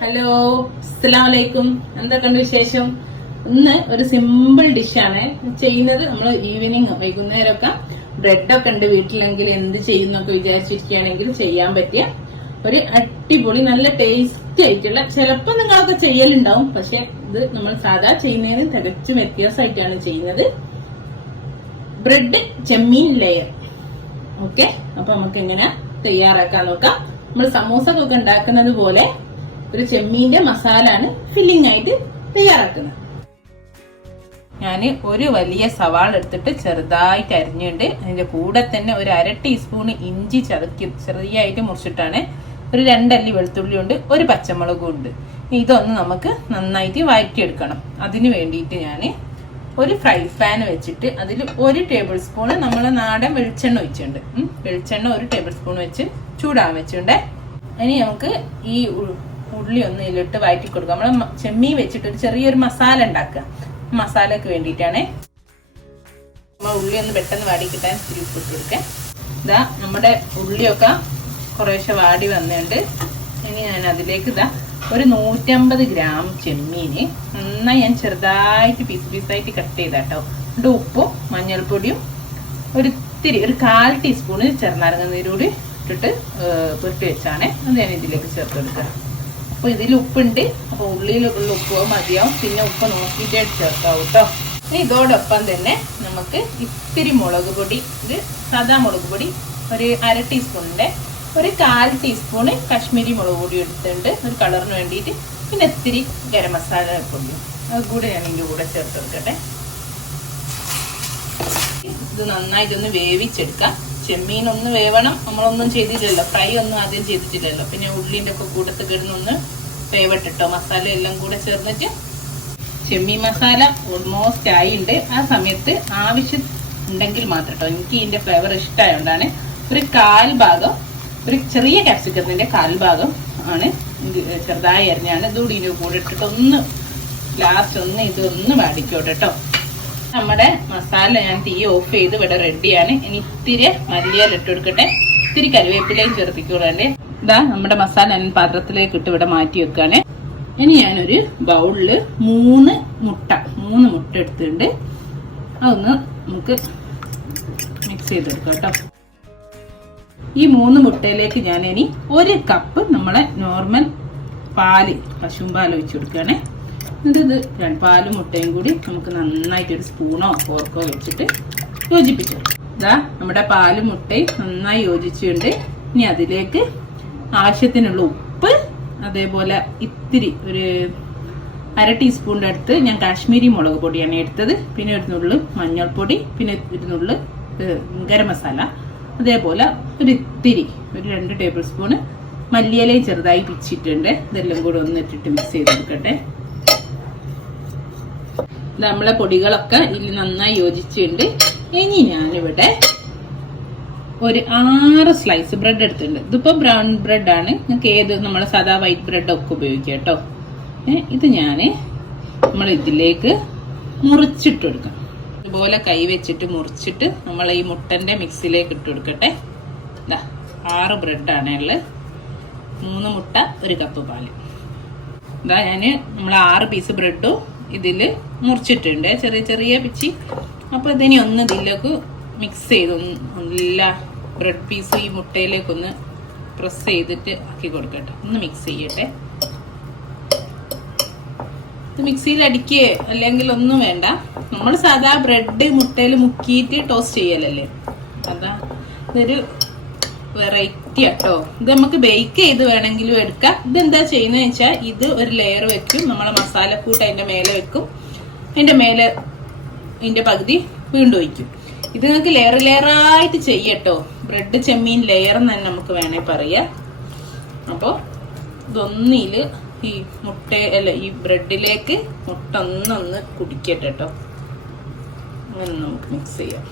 Hello, അസ്സലാമലൈക്കും. എന്തൊക്കെയുണ്ട് വിശേഷം? ഇന്ന് ഒരു സിമ്പിൾ ഡിഷാണ് ചെയ്യുന്നത്. നമ്മൾ ഈവനിങ് വൈകുന്നേരമൊക്കെ ബ്രെഡൊക്കെ ഉണ്ട് വീട്ടിലെങ്കിൽ എന്ത് ചെയ്യുന്നൊക്കെ വിചാരിച്ചിരിക്കുകയാണെങ്കിൽ ചെയ്യാൻ പറ്റിയ ഒരു അടിപൊളി നല്ല ടേസ്റ്റി ആയിട്ടുള്ള, ചിലപ്പോൾ നിങ്ങളൊക്കെ ചെയ്യലുണ്ടാവും, പക്ഷെ ഇത് നമ്മൾ സാധാ ചെയ്യുന്നതിന് തികച്ചും വ്യത്യാസമായിട്ടാണ് ചെയ്യുന്നത്. ബ്രെഡ് ചെമ്മീൻ ലെയർ. ഓക്കെ, അപ്പൊ നമുക്ക് എങ്ങനെ തയ്യാറാക്കാൻ നോക്കാം. നമ്മൾ സമൂസക്കൊക്കെ ഉണ്ടാക്കുന്നത് പോലെ ഒരു ചെമ്മീന്റെ മസാലയാണ് ഫില്ലിംഗ് ആയിട്ട് തയ്യാറാക്കുന്നത്. ഞാൻ ഒരു വലിയ സവാള എടുത്തിട്ട് ചെറുതായിട്ട് അരിഞ്ഞുണ്ട്. അതിന്റെ കൂടെ തന്നെ ഒരു 1/2 ടീസ്പൂൺ ഇഞ്ചി ചെറിയായിട്ട് മുറിച്ചിട്ടാണ്. ഒരു 2 അല്ലി വെളുത്തുള്ളി ഉണ്ട്, ഒരു പച്ചമുളകും ഉണ്ട്. ഇതൊന്ന് നമുക്ക് നന്നായിട്ട് വഴറ്റിയെടുക്കണം. അതിന് വേണ്ടിയിട്ട് ഞാൻ ഒരു ഫ്രൈ പാൻ വെച്ചിട്ട് അതിൽ 1 ടേബിൾ സ്പൂൺ നമ്മളെ നാടൻ വെളിച്ചെണ്ണ ഒഴിച്ചിട്ടുണ്ട്. വെളിച്ചെണ്ണ 1 ടേബിൾ സ്പൂൺ വെച്ച് ചൂടാൻ വെച്ചിട്ടുണ്ട്. ഇനി നമുക്ക് ഈ ഉള്ളി ഒന്ന് ഇതിലിട്ട് വഴറ്റി കൊടുക്കാം. നമ്മൾ ചെമ്മീൻ വെച്ചിട്ട് ഒരു ചെറിയൊരു മസാല ഉണ്ടാക്കുക. മസാലക്ക് വേണ്ടിയിട്ടാണ്. നമ്മൾ ഉള്ളി ഒന്ന് പെട്ടെന്ന് വാടി കിട്ടാൻ ഇത്തിരി ഉപ്പിട്ട് കൊടുക്കാം. ഇതാ നമ്മുടെ ഉള്ളിയൊക്കെ കുറേശ്ശെ വാടി വന്നിട്ടുണ്ട്. ഇനി ഞാൻ അതിലേക്ക് ഇതാ ഒരു 150 ഗ്രാം ചെമ്മീന് നന്നായി ഞാൻ ചെറുതായിട്ട് പീസായിട്ട് കട്ട് ചെയ്താട്ടോ. എന്നിട്ട് ഉപ്പും മഞ്ഞൾപ്പൊടിയും ഒരു 1/4 ടീസ്പൂണ് ചെറുനാരങ്ങ നീരൂടി ഇട്ടിട്ട് പുരട്ടി വെച്ചാണ് അത് ഞാൻ ഇതിലേക്ക് ചേർത്ത് കൊടുക്കുക. അപ്പൊ ഇതിൽ ഉപ്പുണ്ട്, അപ്പൊ ഉള്ളിയിലുള്ള ഉപ്പ് മതിയാവും. പിന്നെ ഉപ്പ് നോക്കിയിട്ട് ചേർക്കാവും കേട്ടോ. ഇതോടൊപ്പം തന്നെ നമുക്ക് ഇത്തിരി മുളക് പൊടി, ഇത് സാദാ മുളക് പൊടി ഒരു 1/2 ടീസ്പൂണിന്റെ ഒരു 1/4 ടീസ്പൂണ് കാശ്മീരി മുളക് പൊടി എടുത്തിട്ടുണ്ട് ഒരു കളറിന് വേണ്ടിയിട്ട്. പിന്നെ ഇത്തിരി ഗരം മസാല പൊടി അത് കൂടെ ഞാൻ ഇതിൻ്റെ കൂടെ ചേർത്ത് വെക്കട്ടെ. ഇത് നന്നായിട്ടൊന്ന് വേവിച്ചെടുക്കാം. ചെമ്മീൻ ഒന്ന് വേവണം. നമ്മളൊന്നും ചെയ്തില്ലല്ലോ, ഫ്രൈ ഒന്നും ആദ്യം ചെയ്തിട്ടില്ലല്ലോ. പിന്നെ ഉള്ളിൻ്റെ ഒക്കെ കൂട്ടത്ത് കിടന്നൊന്ന് വേവട്ടിട്ടോ. മസാല എല്ലാം കൂടെ ചേർന്നിട്ട് ചെമ്മീൻ മസാല ഓൾമോസ്റ്റ് ആയിട്ടുണ്ട്. ആ സമയത്ത് ആവശ്യം ഉണ്ടെങ്കിൽ മാത്രം കേട്ടോ, എനിക്ക് ഇതിന്റെ ഫ്ലേവർ ഇഷ്ടമായതുകൊണ്ടാണ് ഒരു 1/4 ഭാഗം, ഒരു ചെറിയ ക്യാപ്സിക്കത്തിന്റെ 1/4 ഭാഗം ആണ് ചെറുതായി അരിഞ്ഞാണ്. ഇതുകൂടി ഇതിന്റെ കൂടെ ഇട്ടിട്ട് ഒന്ന് ലാസ്റ്റ് ഒന്ന് ഇതൊന്ന് വാടിക്കോട്ടെ കേട്ടോ. നമ്മുടെ മസാല ഞാൻ തീ ഓഫ് ചെയ്ത് ഇവിടെ റെഡിയാണ്. ഇനി ഇത്തിരി മല്ലിയില ഇട്ട് കൊടുക്കട്ടെ, ഇത്തിരി കറിവേപ്പിലയും ചേർത്തിക്കോളേ. ഇതാ നമ്മുടെ മസാല ഞാൻ പാത്രത്തിലേക്ക് ഇട്ട് ഇവിടെ മാറ്റി വെക്കാണ്. ഇനി ഞാനൊരു ബൗളില് 3 മുട്ട എടുത്തിട്ടുണ്ട്. അതൊന്ന് നമുക്ക് മിക്സ് ചെയ്തെടുക്കാം കേട്ടോ. ഈ 3 മുട്ടയിലേക്ക് ഞാൻ ഇനി 1 കപ്പ് നമ്മളെ നോർമൽ പാല്, പശുമ്പാൽ ഒഴിച്ചു കൊടുക്കുകയാണ്. എന്നിട്ട് ഇത് പാലും മുട്ടയും കൂടി നമുക്ക് നന്നായിട്ട് ഒരു സ്പൂണോ ഫോർക്കോ വെച്ചിട്ട് യോജിപ്പിച്ചു. ഇതാ നമ്മുടെ പാലും മുട്ടയും നന്നായി യോജിച്ചുണ്ട്. ഇനി അതിലേക്ക് ആവശ്യത്തിനുള്ള ഉപ്പ്, അതേപോലെ ഇത്തിരി ഒരു 1/2 ടീസ്പൂണിന്റെ അടുത്ത് ഞാൻ കാശ്മീരി മുളക് പൊടിയാണ് എടുത്തത്. പിന്നെ ഒരു നുള്ളു മഞ്ഞൾപ്പൊടി, പിന്നെ ഒരു നുള്ളു ഗരം മസാല, അതേപോലെ ഒരു ഇത്തിരി ഒരു 2 ടേബിൾ സ്പൂണ് മല്ലിയിലയും ചെറുതായി പിച്ചിട്ടുണ്ട്. ഇതെല്ലാം കൂടെ ഒന്ന് ഇട്ടിട്ട് മിക്സ് ചെയ്ത് കൊടുക്കട്ടെ. നമ്മളെ പൊടികളൊക്കെ ഇതിൽ നന്നായി യോജിച്ചിട്ടുണ്ട്. ഇനി ഞാനിവിടെ ഒരു 6 സ്ലൈസ് ബ്രെഡ് എടുത്തിട്ടുണ്ട്. ഇതിപ്പോ ബ്രൗൺ ബ്രെഡ് ആണ്, നിങ്ങൾക്ക് ഏത് നമ്മളെ സാധാ വൈറ്റ് ബ്രെഡ് ഒക്കെ ഉപയോഗിക്കാം കേട്ടോ. ഇത് നമ്മൾ ഇതിലേക്ക് മുറിച്ചിട്ട് കൊടുക്കാം. ഇതുപോലെ കൈ വെച്ചിട്ട് മുറിച്ചിട്ട് നമ്മൾ ഈ മുട്ടന്റെ മിക്സിലേക്ക് ഇട്ട് കൊടുക്കട്ടെ. 6 ബ്രെഡാണ് ഉള്ളത്. 3 മുട്ട, 1 കപ്പ് പാല്. ഇതാ നമ്മൾ 6 പീസ് ബ്രെഡും ഇതില് മുറിച്ചിട്ടുണ്ട്, ചെറിയ ചെറിയ പിച്ചി. അപ്പൊ ഇതിനി ഒന്ന് ഇതിലേക്ക് മിക്സ് ചെയ്ത് എല്ലാ ബ്രെഡ് പീസും ഈ മുട്ടയിലേക്കൊന്ന് പ്രസ് ചെയ്തിട്ട് ആക്കി കൊടുക്കട്ടെ. ഒന്ന് മിക്സ് ചെയ്യട്ടെ. ഇത് മിക്സിയിൽ അടിക്കുക അല്ലെങ്കിൽ ഒന്നും വേണ്ട. നമ്മൾ സാധാ ബ്രെഡ് മുട്ടയിൽ മുക്കിയിട്ട് ടോസ്റ്റ് ചെയ്യലല്ലേ, അതാ ഇതൊരു വെറൈറ്റി ആട്ടോ. ഇത് നമുക്ക് ബേക്ക് ചെയ്ത് വേണമെങ്കിലും എടുക്കാം. ഇതെന്താ ചെയ്യുന്നത് വെച്ചാൽ ഇത് ഒരു ലെയർ വെക്കും, നമ്മളെ മസാലക്കൂട്ട് അതിന്റെ മേലെ വെക്കും, അതിന്റെ മേലെ ഇതിന്റെ പകുതി വീണ്ടും ഒഴിക്കും. ഇത് നിങ്ങൾക്ക് ലെയറായിട്ട് ചെയ്യട്ടോ. ബ്രെഡ് ചെമ്മീൻ ലെയർ എന്ന് തന്നെ നമുക്ക് വേണേ പറയാം. അപ്പോൾ ഇതൊന്നില് ഈ ഈ ബ്രെഡിലേക്ക് മുട്ട ഒന്ന് കുടിക്കട്ടെ കേട്ടോ. അങ്ങനെ നമുക്ക് മിക്സ് ചെയ്യാം.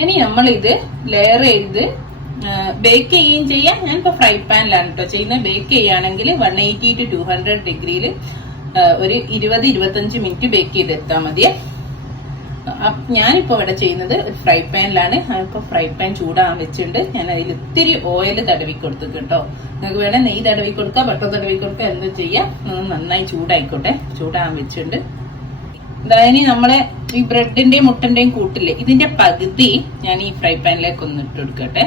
ഇനി നമ്മളിത് ലെയർ ചെയ്ത് ബേക്ക് ചെയ്യുകയും ചെയ്യാം. ഞാനിപ്പോ ഫ്രൈ പാനിലാണ് കേട്ടോ ചെയ്യുന്നത്. ബേക്ക് ചെയ്യുകയാണെങ്കിൽ 180 to 200 ഡിഗ്രിയിൽ ഒരു 20-25 മിനിറ്റ് ബേക്ക് ചെയ്തെടുത്താൽ മതിയെ. ഞാനിപ്പോൾ ഇവിടെ ചെയ്യുന്നത് ഒരു ഫ്രൈ പാനിലാണ്. ഇപ്പോൾ ഫ്രൈ പാൻ ചൂടാകാൻ വെച്ചിട്ടുണ്ട്. ഞാൻ അതിൽ ഇത്തിരി ഓയിൽ തടവി കൊടുത്തു കേട്ടോ. നിങ്ങൾക്ക് വേണേൽ നെയ്യ് തടവി കൊടുക്കുക, ബട്ടർ തടവി കൊടുക്കുക, എന്ത് ചെയ്യാം. നന്നായി ചൂടായിക്കോട്ടെ. ചൂടാകാൻ വെച്ചിട്ടുണ്ട്. ഇനി നമ്മളെ ഈ ബ്രെഡിന്റെയും മുട്ടന്റെയും കൂട്ടില്ലേ, ഇതിന്റെ പകുതി ഞാൻ ഈ ഫ്രൈ പാനിലേക്ക് ഒന്ന് ഇട്ട് കൊടുക്കട്ടെ.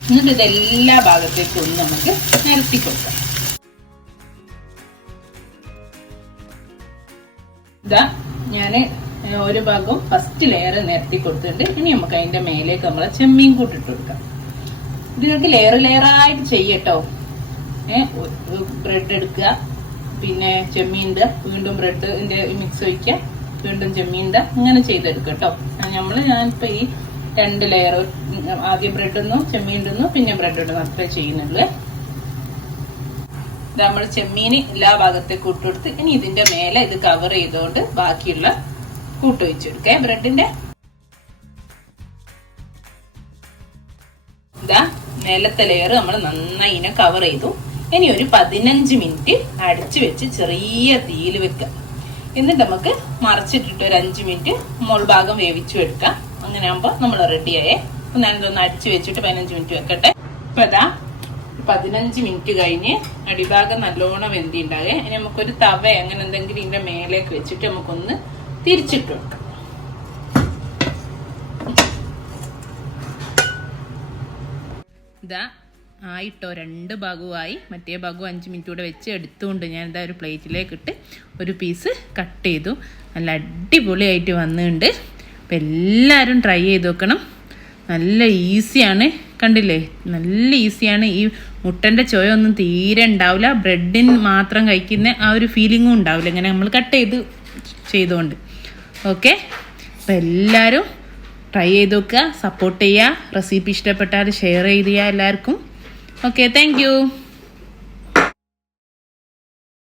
എന്നിട്ട് ഇതെല്ലാ ഭാഗത്തേക്കും ഒന്ന് നമുക്ക് നിരത്തി കൊടുക്കാം. ഇതാ ഞാന് ഒരു ഭാഗം ഫസ്റ്റ് ലെയർ നിരത്തി കൊടുത്തിട്ടുണ്ട്. ഇനി നമുക്ക് അതിന്റെ മേലേക്ക് നമ്മളെ ചെമ്മീൻ കൂട്ടിട്ട് കൊടുക്കാം. ഇതിനൊക്കെ ലെയറായിട്ട് ചെയ്യട്ടോ. ബ്രെഡ് എടുക്കുക, പിന്നെ ചെമ്മീൻ ഇടുക, വീണ്ടും ബ്രെഡിന്റെ മിക്സ് ഒഴിക്കുക, വീണ്ടും ചെമ്മീൻ ഇടുക, ഇങ്ങനെ ചെയ്തെടുക്കട്ടോ. ഞാനിപ്പോ ഈ 2 ലെയർ, ആദ്യം ബ്രെഡ് ഇടുന്നു, ചെമ്മീൻ ഇടുന്നു, പിന്നെ ബ്രെഡ് ഇടുന്നു, അത്രേ ചെയ്യുന്നുള്ളൂ. നമ്മൾ ചെമ്മീന് എല്ലാ ഭാഗത്തേക്കും ഇട്ടുകൊടുത്ത് ഇനി ഇതിന്റെ മേലെ ഇത് കവർ ചെയ്തുകൊണ്ട് ബാക്കിയുള്ള കൂട്ട് വെച്ചെടുക്കേ ബ്രെഡിന്റെ. ഇതാ മേലത്തെ ലെയർ നമ്മൾ നന്നായി ഇതിനെ കവർ ചെയ്തു. ഇനി ഒരു 15 മിനിറ്റ് അടച്ചു വെച്ച് ചെറിയ തീയിൽ വെക്കുക. എന്നിട്ട് നമുക്ക് മറിച്ചിട്ടിട്ട് ഒരു 5 മിനിറ്റ് മുകൾ ഭാഗം വേവിച്ചു എടുക്കാം. അങ്ങനെ ആകുമ്പോൾ നമ്മൾ റെഡിയായേ. ഞാനിതൊന്ന് അടിച്ചു വെച്ചിട്ട് 15 മിനിറ്റ് വെക്കട്ടെ. ഇപ്പൊ ഇതാ 15 മിനിറ്റ് കഴിഞ്ഞ് അടിഭാഗം നല്ലോണം വെന്തിണ്ടാകെ. ഇനി നമുക്കൊരു തവ അങ്ങനെ എന്തെങ്കിലും ഇതിന്റെ മേലേക്ക് വെച്ചിട്ട് നമുക്കൊന്ന് തിരിച്ചിട്ട് കൊടുക്കാം. ഇതാ ആയിട്ടോ, 2 ഭാഗവുമായി. മറ്റേ ഭാഗവും 5 മിനിറ്റ് കൂടെ വെച്ച് എടുത്തുകൊണ്ട് ഞാൻ ഇതാ ഒരു പ്ലേറ്റിലേക്ക് ഇട്ട് ഒരു പീസ് കട്ട് ചെയ്തു. നല്ല അടിപൊളിയായിട്ട് വന്നിട്ടുണ്ട്. അപ്പം എല്ലാവരും ട്രൈ ചെയ്ത് നോക്കണം. നല്ല ഈസിയാണ്, കണ്ടില്ലേ, നല്ല ഈസിയാണ്. ഈ മുട്ടൻ്റെ ചുവയൊന്നും തീരെ ഉണ്ടാവില്ല. ബ്രെഡിന് മാത്രം കഴിക്കുന്ന ആ ഒരു ഫീലിങ്ങും ഉണ്ടാവില്ല ഇങ്ങനെ നമ്മൾ കട്ട് ചെയ്തുകൊണ്ട്. ഓക്കെ, അപ്പം എല്ലാവരും ട്രൈ ചെയ്ത് നോക്കുക, സപ്പോർട്ട് ചെയ്യുക. റെസിപ്പി ഇഷ്ടപ്പെട്ടാൽ ഷെയർ ചെയ്യുക എല്ലാവർക്കും. Okay, thank you.